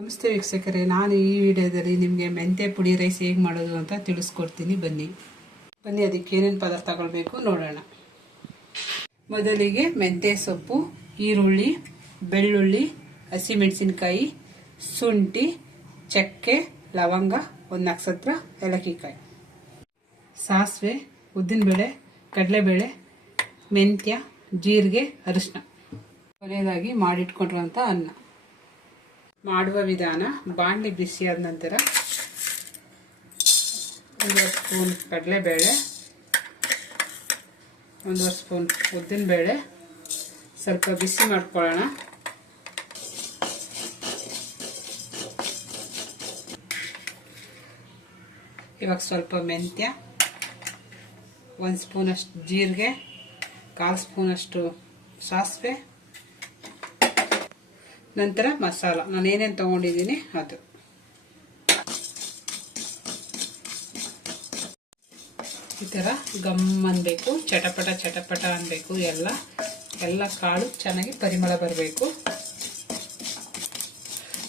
ನಮಸ್ತೆ ವೀಕ್ಷಕರೇ, ನಾನು ಈ ವಿಡಿಯೋದಲ್ಲಿ ನಿಮಗೆ ಮೆಂತ್ಯ ಪುಡಿ ರೈಸ್ ಹೇಗೆ ಮಾಡೋದು ಅಂತ ತಿಳಿಸ್ಕೊಡ್ತೀನಿ. ಬನ್ನಿ. ಬನ್ನಿ, ಅದಕ್ಕೆ ಏನೇನು ಪದಾರ್ಥಗಳು ಬೇಕು ನೋಡೋಣ. ಮೊದಲಿಗೆ ಮೆಂತ್ಯ ಸೊಪ್ಪು, ಈರುಳ್ಳಿ, ಬೆಳ್ಳುಳ್ಳಿ, ಹಸಿಮೆಣಸಿನ್ಕಾಯಿ, ಶುಂಠಿ, ಚಕ್ಕೆ, ಲವಂಗ ಒಂದು ನಕ್ಷತ್ರ ಏಲಕ್ಕಿಕಾಯಿ. ಸಾಸಿವೆ, ಉದ್ದಿನಬೇಳೆ, ಕಡಲೆಬೇಳೆ, ಮೆಂತ್ಯ, ಜೀರಿಗೆ ಅರಿಶಿನ ಕೊನೆಯದಾಗಿ ಮಾಡಿಟ್ಕೊಂಡಿರುವಂಥ ಅನ್ನ. ಮಾಡುವ ವಿಧಾನ ಬಾಣಲಿ ಬಿಸಿಯಾದ ನಂತರ ಒಂದೂವರೆ ಸ್ಪೂನ್ ಕಡಲೆಬೇಳೆ ಒಂದೂವರೆ ಸ್ಪೂನ್ ಉದ್ದಿನಬೇಳೆ. ಸ್ವಲ್ಪ ಬಿಸಿ ಮಾಡ್ಕೊಳ್ಳೋಣ. ಇವಾಗ ಸ್ವಲ್ಪ ಮೆಂತ್ಯ, ಒಂದು ಸ್ಪೂನಷ್ಟು ಜೀರಿಗೆ, ಕಾಲು ಸ್ಪೂನಷ್ಟು ಸಾಸಿವೆ ನಂತರ ಮಸಾಲ. ನಾನು ಏನೇನು ತೊಗೊಂಡಿದ್ದೀನಿ ಅದು. ಈ ಥರ ಗಮ್ ಅನ್ಬೇಕು, ಚಟಪಟ ಚಟಪಟ ಅನ್ಬೇಕು, ಎಲ್ಲ. ಎಲ್ಲ ಕಾಳು ಚೆನ್ನಾಗಿ ಪರಿಮಳ ಬರಬೇಕು.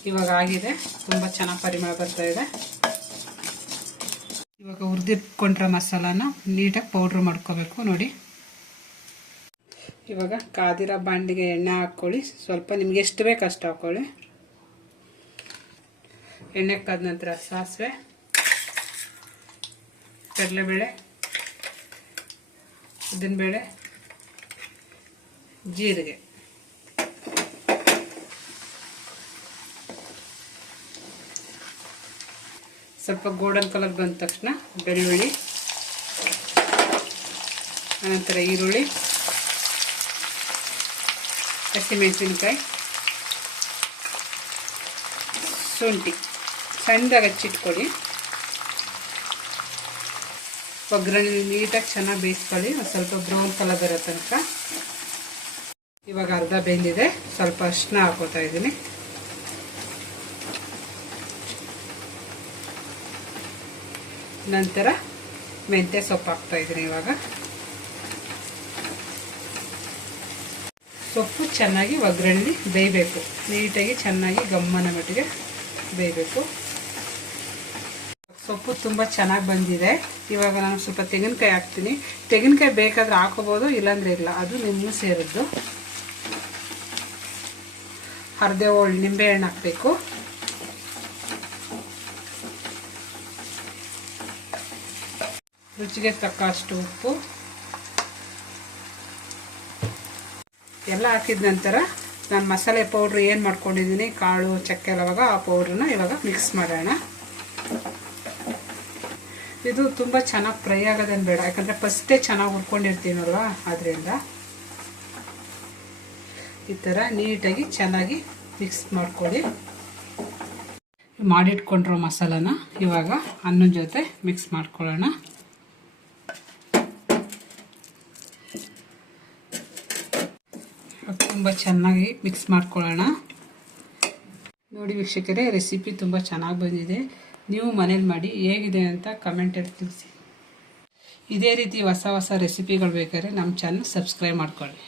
ಇವಾಗ ಆಗಿದೆ. ತುಂಬ ಚೆನ್ನಾಗಿ ಪರಿಮಳ ಬರ್ತಾ ಇದೆ. ಇವಾಗ ಹುರಿದಿಟ್ಕೊಂಡ್ರೆ ಮಸಾಲಾನ ನೀಟಾಗಿ ಪೌಡ್ರ್ ಮಾಡ್ಕೋಬೇಕು ನೋಡಿ. ಇವಾಗ ಕಾದಿರೋ ಬಾಂಡಿಗೆ ಎಣ್ಣೆ ಹಾಕ್ಕೊಳ್ಳಿ. ಸ್ವಲ್ಪ ನಿಮ್ಗೆ ಎಷ್ಟು ಬೇಕು ಅಷ್ಟು ಹಾಕ್ಕೊಳ್ಳಿ. ಎಣ್ಣೆ ಕಾದ ನಂತರ ಸಾಸಿವೆ, ಕಡಲೆಬೇಳೆ, ಉದ್ದಿನಬೇಳೆ, ಜೀರಿಗೆ. ಸ್ವಲ್ಪ ಗೋಲ್ಡನ್ ಕಲರ್ ಬಂದ ತಕ್ಷಣ ಬೆಳ್ಳುಳ್ಳಿ, ಆನಂತರ ಈರುಳ್ಳಿ ಹಸಿಮೆಣಸಿನ್ಕಾಯಿ ಶುಂಠಿ, ಸಣ್ಣದಾಗಿ ಹಚ್ಚಿಟ್ಕೊಳ್ಳಿ. ಒಗ್ಗರಣೆ ನೀಟಾಗಿ ಚೆನ್ನಾಗಿ ಬೇಯಿಸ್ಕೊಳ್ಳಿ, ಒಂದು ಸ್ವಲ್ಪ ಬ್ರೌನ್ ಕಲರ್ ಬರೋ ತನಕ. ಇವಾಗ ಅರ್ಧ ಬೆಂದಿದೆ, ಸ್ವಲ್ಪ ಅರ್ಶಿನ ಹಾಕೋತಾ ಇದ್ದೀನಿ. ನಂತರ ಮೆಂತ್ಯ ಸೊಪ್ಪು ಹಾಕ್ತಾ ಇದ್ದೀನಿ ಇವಾಗ. ಸೊಪ್ಪು ಚೆನ್ನಾಗಿ ಒಗ್ಗರಣೆಲಿ ಬೇಯಬೇಕು. ನೀಟಾಗಿ ಚೆನ್ನಾಗಿ ಗಮ್ಮನ ಮಟ್ಟಿಗೆ ಬೇಯಬೇಕು. ಸೊಪ್ಪು ತುಂಬ ಚೆನ್ನಾಗಿ ಬಂದಿದೆ. ಇವಾಗ ನಾನು ಸ್ವಲ್ಪ ತೆಂಗಿನಕಾಯಿ ಹಾಕ್ತೀನಿ. ತೆಂಗಿನಕಾಯಿ ಬೇಕಾದ್ರೆ ಹಾಕೋಬೋದು, ಇಲ್ಲಾಂದ್ರೆ ಇಲ್ಲ. ಅದು ನಿಮ್ಮ ಸೇರಿದ್ದು. ಅರ್ಧ ಹೋಳು, ನಿಂಬೆಹಣ್ಣು ಹಾಕಬೇಕು. ರುಚಿಗೆ ತಕ್ಕಷ್ಟು ಉಪ್ಪು. ಎಲ್ಲ ಹಾಕಿದ ನಂತರ ನಾನು ಮಸಾಲೆ ಪೌಡ್ರ್ ಏನು ಮಾಡ್ಕೊಂಡಿದ್ದೀನಿ, ಕಾಳು, ಚಕ್ಕೆ ಲವಾಗ ಆ ಪೌಡ್ರನ್ನ ಇವಾಗ ಮಿಕ್ಸ್ ಮಾಡೋಣ. ಇದು ತುಂಬ ಚೆನ್ನಾಗಿ ಫ್ರೈ ಆಗೋದೇನು ಬೇಡ, ಯಾಕಂದರೆ ಫಸ್ಟೇ ಚೆನ್ನಾಗಿ ಹುರ್ಕೊಂಡಿರ್ತೀನಲ್ವ ಅದರಿಂದ. ಈ ಥರ ನೀಟಾಗಿ ಚೆನ್ನಾಗಿ ಮಿಕ್ಸ್ ಮಾಡ್ಕೊಳ್ಳಿ. ಮಾಡಿಟ್ಕೊಂಡಿರೋ ಮಸಾಲಾನ ಇವಾಗ ಅನ್ನದ ಜೊತೆ ಮಿಕ್ಸ್ ಮಾಡ್ಕೊಳ್ಳೋಣ. ತುಂಬ ಚೆನ್ನಾಗಿ ಮಿಕ್ಸ್ ಮಾಡ್ಕೊಳ್ಳೋಣ. ನೋಡಿ ವೀಕ್ಷಕರೇ ರೆಸಿಪಿ ತುಂಬ ಚೆನ್ನಾಗಿ ಬಂದಿದೆ. ನೀವು ಮನೇಲಿ ಮಾಡಿ ಹೇಗಿದೆ ಅಂತ ಕಮೆಂಟಲ್ಲಿ ತಿಳಿಸಿ. ಇದೇ ರೀತಿ ಹೊಸ ಹೊಸ ರೆಸಿಪಿಗಳು ಬೇಕಾದ್ರೆ ನಮ್ಮ ಚಾನಲ್ ಸಬ್ಸ್ಕ್ರೈಬ್ ಮಾಡ್ಕೊಳ್ಳಿ.